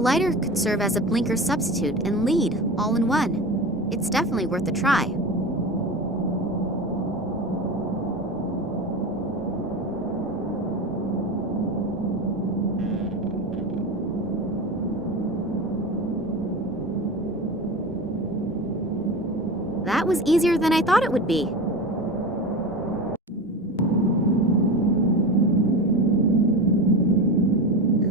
lighter could serve as a blinker substitute and lead all in one. It's definitely worth a try. That was easier than I thought it would be.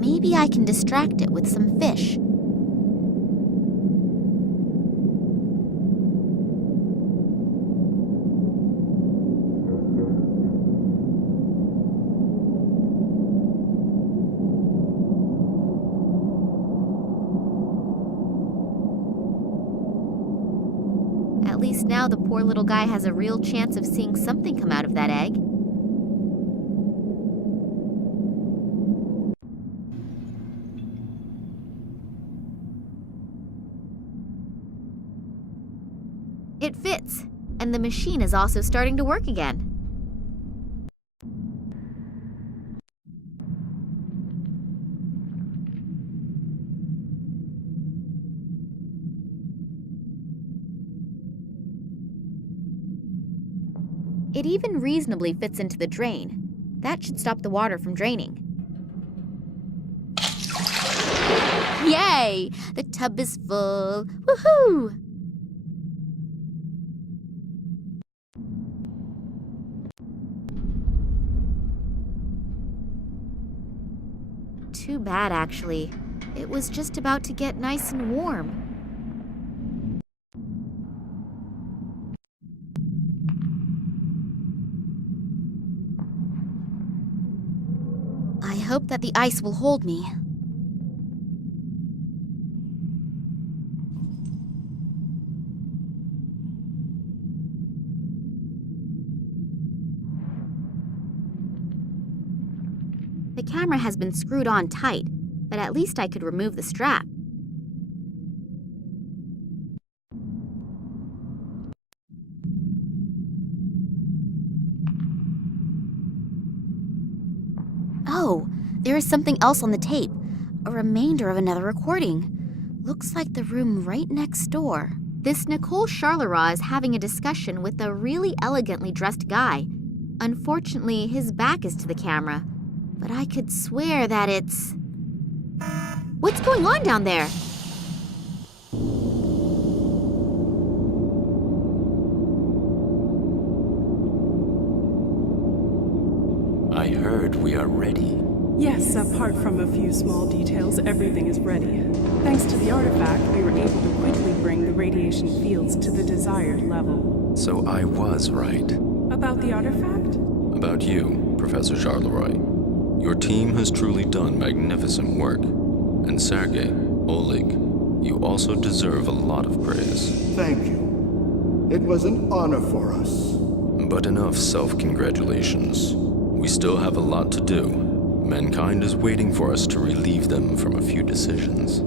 Maybe I can distract it with some fish. At least now the poor little guy has a real chance of seeing something come out of that egg. It fits, and the machine is also starting to work again. It even reasonably fits into the drain. That should stop the water from draining. Yay! The tub is full. Woohoo! Too bad, actually. It was just about to get nice and warm. I hope that the ice will hold me. The camera has been screwed on tight, but at least I could remove the strap. Oh, there is something else on the tape. A remainder of another recording. Looks like the room right next door. This Nicole Charleroi is having a discussion with a really elegantly dressed guy. Unfortunately, his back is to the camera. But I could swear that it's... What's going on down there? I heard we are ready. Yes, apart from a few small details, everything is ready. Thanks to the artifact, we were able to quickly bring the radiation fields to the desired level. So I was right. About the artifact? About you, Professor Charleroi. Your team has truly done magnificent work. And Sergei, Oleg, you also deserve a lot of praise. Thank you. It was an honor for us. But enough self-congratulations. We still have a lot to do. Mankind is waiting for us to relieve them from a few decisions.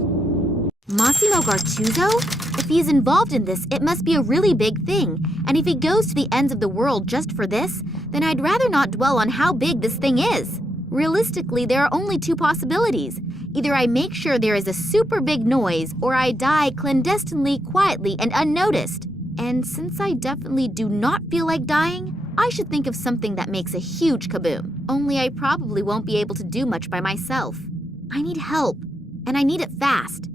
Massimo Gartuzzo? If he's involved in this, it must be a really big thing. And if he goes to the ends of the world just for this, then I'd rather not dwell on how big this thing is. Realistically, there are only two possibilities. Either I make sure there is a super big noise, or I die clandestinely, quietly, and unnoticed. And since I definitely do not feel like dying, I should think of something that makes a huge kaboom. Only I probably won't be able to do much by myself. I need help, and I need it fast.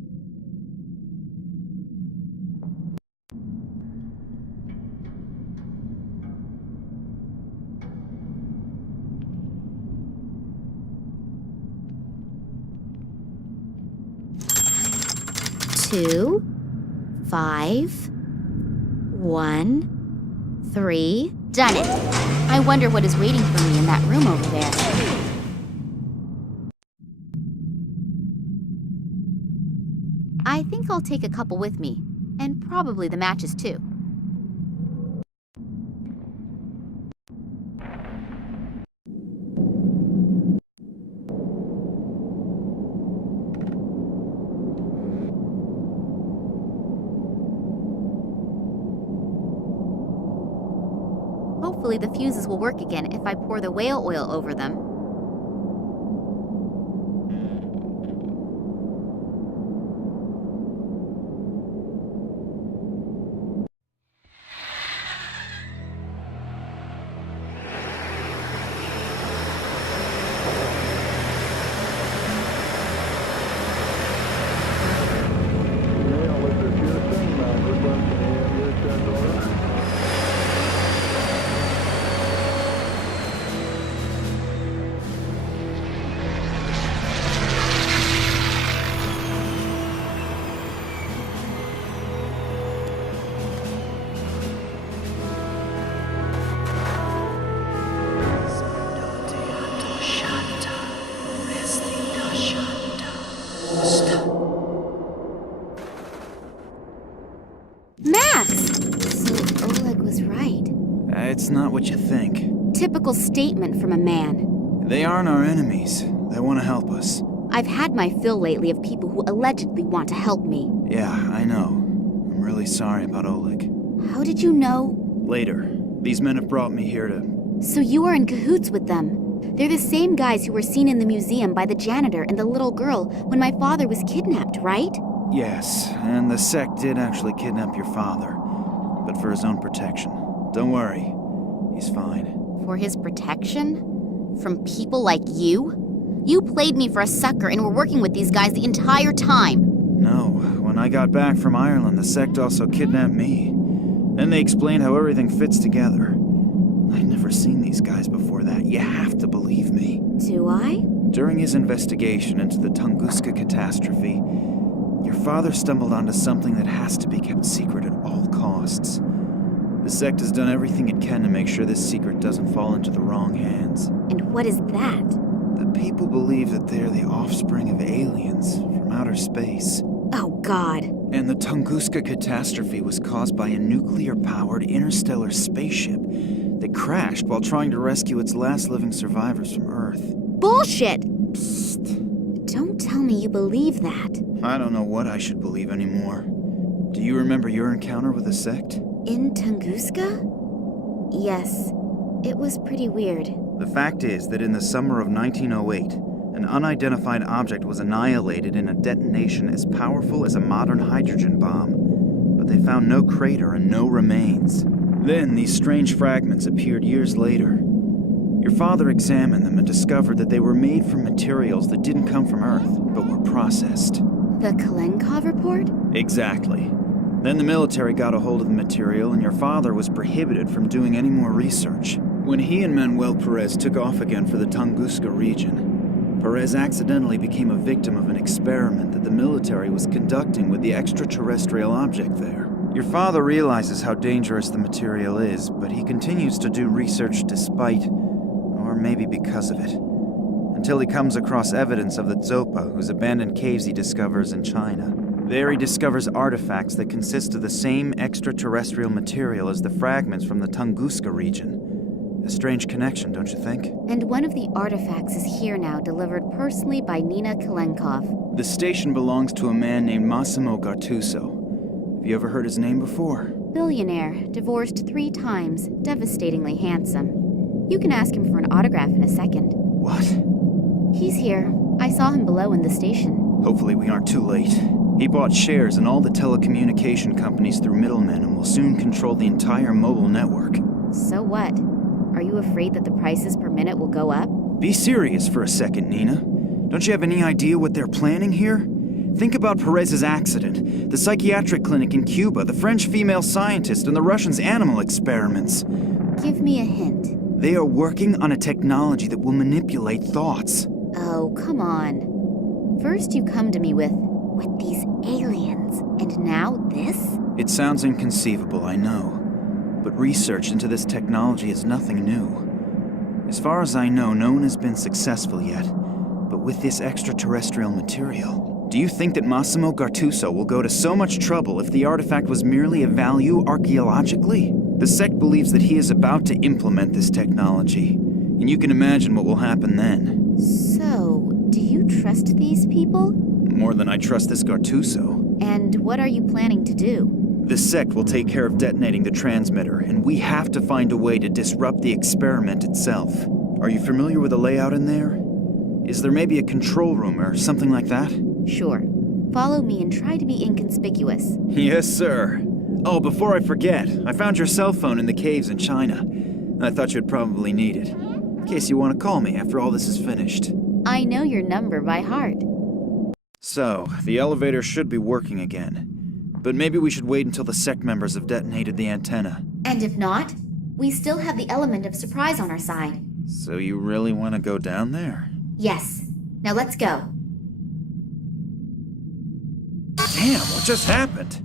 Two, 5, 1, 3. Done it. I wonder what is waiting for me in that room over there. I think I'll take a couple with me, and probably the matches too. Hopefully the fuses will work again if I pour the whale oil over them. typical statement from a man. They aren't our enemies. They want to help us. I've had my fill lately of people who allegedly want to help me. Yeah, I know. I'm really sorry about Oleg. How did you know? Later. These men have brought me here to... So you are in cahoots with them. They're the same guys who were seen in the museum by the janitor and the little girl when my father was kidnapped, right? Yes, and the sect did actually kidnap your father, but for his own protection. Don't worry. He's fine. For his protection? From people like you? You played me for a sucker and were working with these guys the entire time. No, when I got back from Ireland, the sect also kidnapped me. Then they explained how everything fits together. I'd never seen these guys before that. You have to believe me. Do I? During his investigation into the Tunguska catastrophe, your father stumbled onto something that has to be kept secret at all costs. The sect has done everything it can to make sure this secret doesn't fall into the wrong hands. And what is that? The people believe that they're the offspring of aliens from outer space. Oh, God. And the Tunguska catastrophe was caused by a nuclear-powered interstellar spaceship that crashed while trying to rescue its last living survivors from Earth. Bullshit! Psst. Don't tell me you believe that. I don't know what I should believe anymore. Do you remember your encounter with the sect? In Tunguska? Yes. It was pretty weird. The fact is that in the summer of 1908, an unidentified object was annihilated in a detonation as powerful as a modern hydrogen bomb, but they found no crater and no remains. Then these strange fragments appeared years later. Your father examined them and discovered that they were made from materials that didn't come from Earth, but were processed. The Kalenkov report? Exactly. Then the military got a hold of the material, and your father was prohibited from doing any more research. When he and Manuel Perez took off again for the Tunguska region, Perez accidentally became a victim of an experiment that the military was conducting with the extraterrestrial object there. Your father realizes how dangerous the material is, but he continues to do research despite, or maybe because of it, until he comes across evidence of the Zopa, whose abandoned caves he discovers in China. There he discovers artifacts that consist of the same extraterrestrial material as the fragments from the Tunguska region. A strange connection, don't you think? And one of the artifacts is here now, delivered personally by Nina Kalenkov. The station belongs to a man named Massimo Gattuso. Have you ever heard his name before? Billionaire, divorced 3 times, devastatingly handsome. You can ask him for an autograph in a second. What? He's here. I saw him below in the station. Hopefully we aren't too late. He bought shares in all the telecommunication companies through middlemen and will soon control the entire mobile network. So what? Are you afraid that the prices per minute will go up? Be serious for a second, Nina. Don't you have any idea what they're planning here? Think about Perez's accident, the psychiatric clinic in Cuba, the French female scientist, and the Russians' animal experiments. Give me a hint. They are working on a technology that will manipulate thoughts. Oh, come on. First you come to me with these aliens, and now this? It sounds inconceivable, I know. But research into this technology is nothing new. As far as I know, no one has been successful yet. But with this extraterrestrial material, do you think that Massimo Gattuso will go to so much trouble if the artifact was merely of value archaeologically? The sect believes that he is about to implement this technology, and you can imagine what will happen then. So, do you trust these people? More than I trust this Gattuso. And what are you planning to do? The sect will take care of detonating the transmitter, and we have to find a way to disrupt the experiment itself. Are you familiar with the layout in there? Is there maybe a control room or something like that? Sure. Follow me and try to be inconspicuous. Yes, sir. Oh, before I forget, I found your cell phone in the caves in China. I thought you'd probably need it, in case you want to call me after all this is finished. I know your number by heart. So, the elevator should be working again. But maybe we should wait until the sect members have detonated the antenna. And if not, we still have the element of surprise on our side. So you really want to go down there? Yes. Now let's go. Damn, what just happened?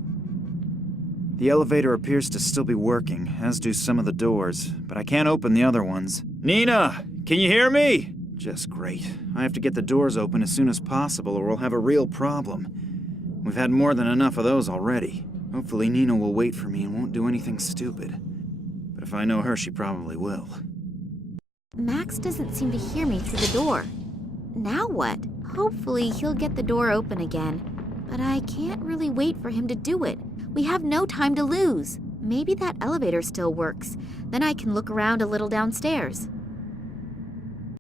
The elevator appears to still be working, as do some of the doors, but I can't open the other ones. Nina, can you hear me? Just great. I have to get the doors open as soon as possible or we'll have a real problem. We've had more than enough of those already. Hopefully Nina will wait for me and won't do anything stupid. But if I know her, she probably will. Max doesn't seem to hear me through the door. Now what? Hopefully he'll get the door open again. But I can't really wait for him to do it. We have no time to lose. Maybe that elevator still works. Then I can look around a little downstairs.